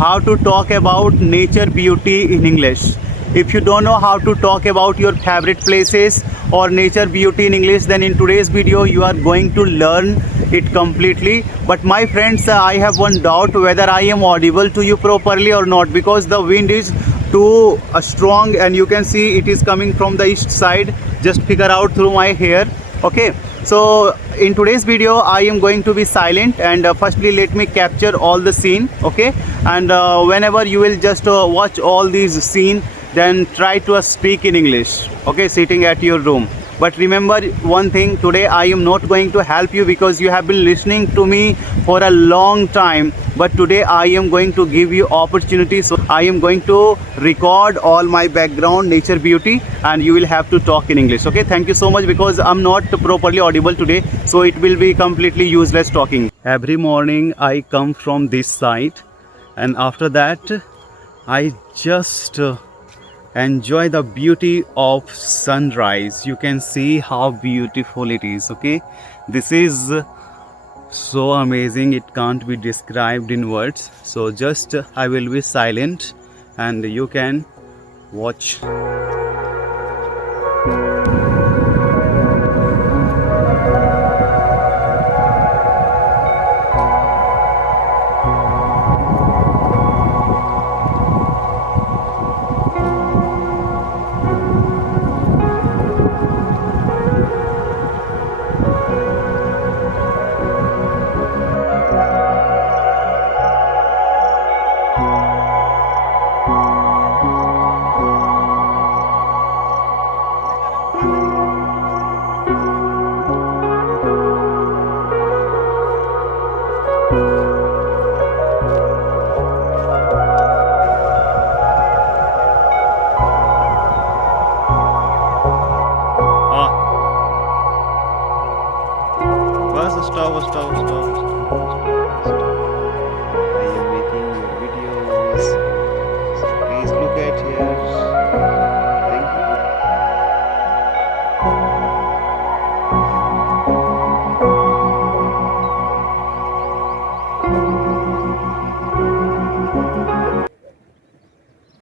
how to talk about nature beauty in English. If you don't know how to talk about your favorite places or nature beauty in English, then in today's video you are going to learn it completely. But my friends, I have one doubt whether I am audible to you properly or not, because the wind is too strong and you can see it is coming from the east side. Just figure out through my hair. Okay, so in today's video I am going to be silent, and firstly let me capture all the scene. Okay, and whenever you will just watch all these scene, then try to speak in English, okay, sitting at your room. But remember one thing, today I am not going to help you because you have been listening to me for a long time, but today I am going to give you opportunity. So I am going to record all my background nature beauty and you will have to talk in English. Okay, thank you so much, because I'm not properly audible today, so it will be completely useless talking. Every morning I come from this side, and after that I just enjoy the beauty of sunrise. You can see how beautiful it is. Okay, this is so amazing, it can't be described in words. So just I will be silent and you can watch. Bus stop stop stop.